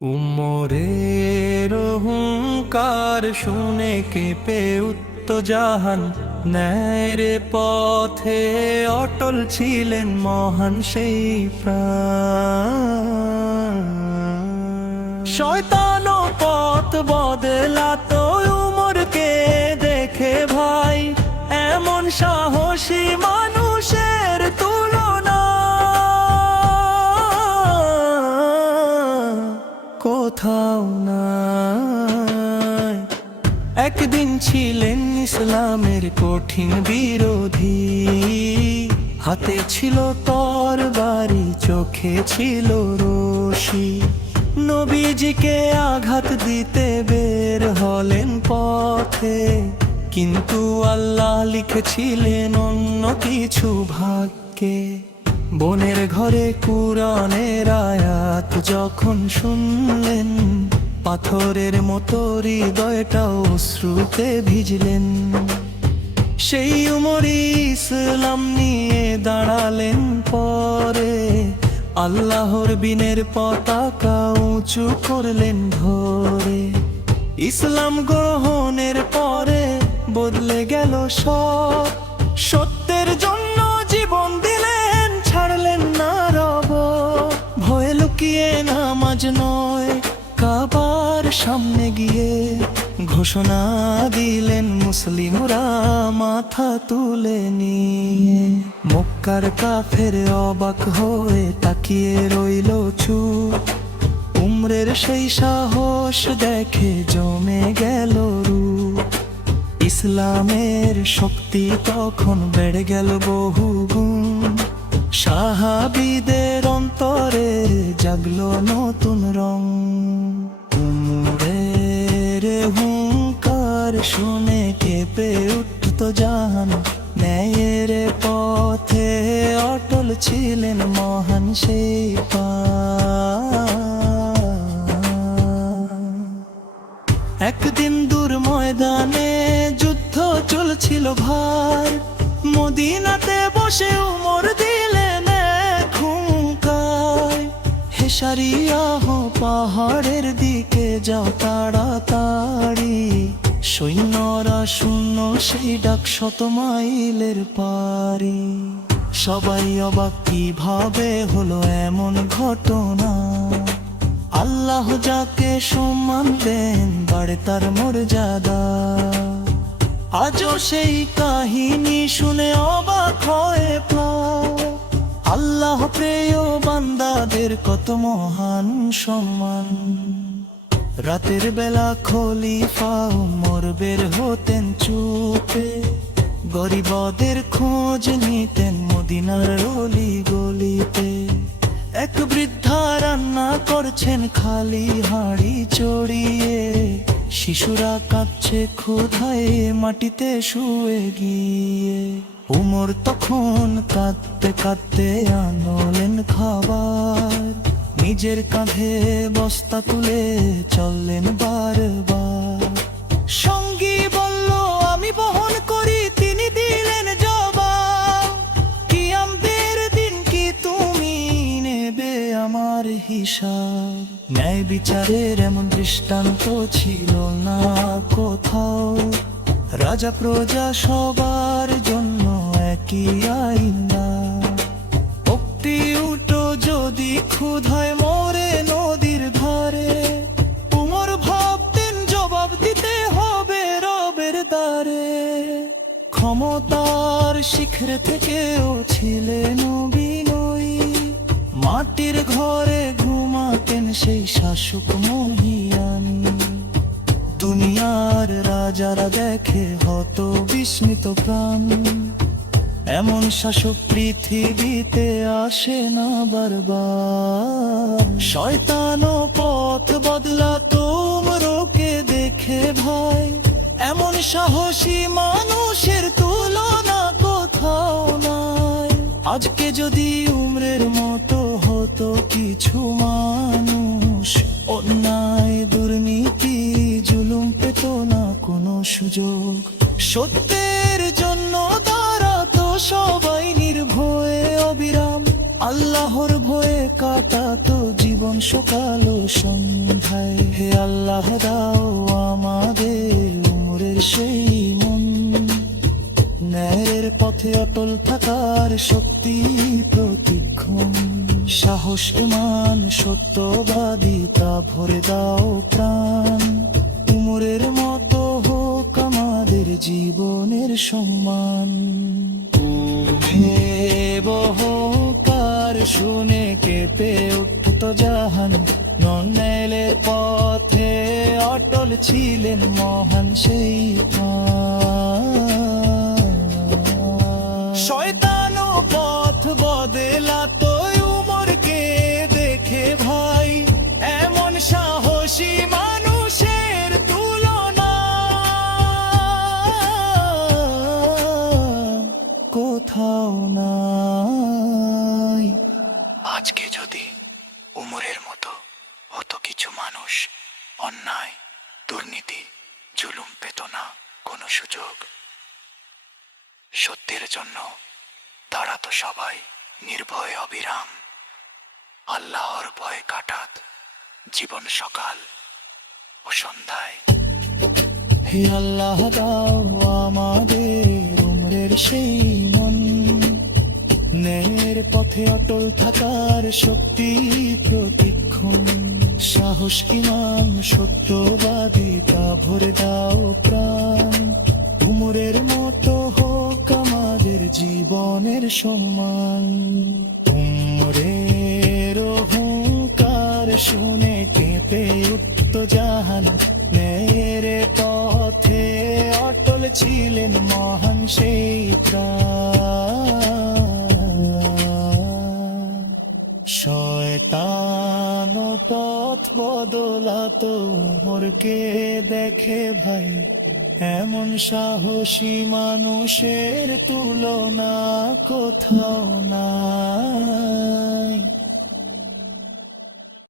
উমরের হুঙ্কার শুনে কেঁপে উঠত জাহান, ন্যায়ের পথে অটল ছিলেন মহান সেই প্রাণ। শয়তান পথ বদলাতো উমরকে দেখে ভাই, এমন সাহসী মানুষের তুলনা কোথাও নাই। একদিন ছিলেন ইসলামের কঠিন বিরোধী, হাতে ছিল তরবারি, চোখে ছিল রশি। নবীজিকে আঘাত দিতে বের হলেন পথে, কিন্তু আল্লাহ লিখেছিলেন অন্য কিছু ভাগ্যে। বনের ঘরে কুরআনের আয়াত যখন শুনলেন, পাথরের মতো হৃদয়টাও অশ্রুতে ভিজলেন। সেই উমরই ইসলাম নিয়ে দাঁড়ালেন পরে, আল্লাহর বিনের পতাকা উঁচু করলেন ধরে। ইসলাম গ্রহণের পরে বদলে গেল সব, সত্যের জন্য জীবন দিলেন, ছাড়লেন না রব। ভয়ে লুকিয়ে নামাজ নয়, কাবার সামনে গিয়ে ঘোষণা দিলেন মুসলিমরা মাথা তুলে নিয়ে। মক্কার কাফের অবাক হয়ে তাকিয়ে রইল চুপ, উমরের সেই সাহস দেখে জমে গেল রূপ। ইসলামের শক্তি তখন বেড়ে গেল বহু গুণ, সাহাবীদের অন্তরে জাগলো নতুন রং। উমরের হুঙ্কার শুনে কেঁপে উঠত জাহান, ন্যায়ের পথে অটল ছিলেন মহান সেই প্রাণ। একদিন দূর ময়দানে যুদ্ধ চলছিল ভার, মদিনাতে বসে উমর দিলেন এক হুঙ্কার, হে সারিয়াহ পাহাড়ের দিকে যাও তাড়াতাড়ি। সৈন্যরা শূন্য সেই ডাক, 100 মাইলের পারি। সবাই অবাক, কিভাবে হলো এমন ঘটনা? আল্লাহ যাকে সম্মান দেন বাড়ে তার মর্যাদা। আজও সেই কাহিনী শুনে অবাক হয়ে প্রাণ, আল্লাহ প্রিয় বান্দাদের কত মহান সম্মান। রাতের বেলা খলিফা উমর বের হতেন চুপে, গরিবদের খোঁজ নিতেন মদিনার অলি গলিতে। এক বৃদ্ধা রান্না করছেন খালি হাঁড়ি চড়িয়ে, শিশুরা কাঁদছে ক্ষুধায় মাটিতে শুয়ে গিয়ে। উমর তখন কাঁদতে কাঁদতে আনলেন খাবার, নিজের কাঁধে বস্তা তুলে চললেন বারবার। সঙ্গী বলল আমি বহন করি, তিনি দিলেন জবাব, কিয়ামতের দিন কি তুমি নেবে আমার হিসাব? ন্যায় বিচারের এমন দৃষ্টান্ত ছিল না কোথাও, রাজা প্রজা সবার জন্য একই আইনা। উক্তি উঠো যদি ক্ষুধায় মরে নদীর ধারে, উমর ভাবতেন জবাব দিতে হবে রবের দ্বারে। ক্ষমতার শিখরে থেকেও ছিলেন বিনয়ী, মাটির ঘরে ঘুমাতেন সেই শাসক মহিয়ানি। দুনিয়ার রাজারা দেখে হত বিস্মিত প্রাণ, এমন শাসক পৃথিবীতে আসে না বারবার। শয়তান পথ বদলাতো উমরকে দেখে ভাই, এমন সাহসী মানুষের তুলনা কোথাও নাই। আজকে যদি উমরের মতো হতো কিছু মানুষ, অন্যায় দুর্নীতি জুলুম পেত না কোনো সুযোগ। সত্যের জন্য দাঁড়াতো সবাই নির্ভয়ে অবিরাম, আল্লাহর ভয়ে কাটাতো জীবন। জীবন সকাল ও সন্ধ্যায়। হে আল্লাহ দাও আমাদের উমরের সেই মন, ন্যায়ের পথে অটল থাকার শক্তি প্রতিক্ষণ। সাহস ইমান সত্যবাদিতা ভরে দাও প্রাণ, উমরের মতো হোক আমাদের জীবনের সম্মান। হে বহুকার শুনে কেঁপে উঠত জাহান, নন্নেলের পথে অটল ছিলেন মহান সেই প্রাণ। শয়তানও পথ বদলাতো উমরকে দেখে ভাই, এমন সাহসী মানুষের তুলনা কোথাও নাই। আজকে যদি উমরের মতো হতো কিছু মানুষ, অন্যায় দুর্নীতি জুলুম পেত না কোনো সুযোগ। সত্যের জন্য দাঁড়াতো সবাই নির্ভয় অবিরাম, আল্লাহর ভয় কাটাত জীবন সকাল ও সন্ধ্যায়। হে আল্লাহ দাও আমাদের উমরের সেই মন, ন্যায়ের পথে অটল থাকার শক্তি প্রতিক্ষণ। সাহস ইমান সত্যবাদিতা ভরে দাও প্রাণ, উমরের মতো হোক আমাদের জীবনের সম্মান। উমরের হুঙ্কার শুনে কেঁপে উঠত জাহান, ন্যায়ের পথে অটল ছিলেন মহান সেই প্রাণ। শয়তান পথ বদলাতো উমরকে দেখে ভাই, এমন সাহসী মানুষের তুলনা কোথাও না।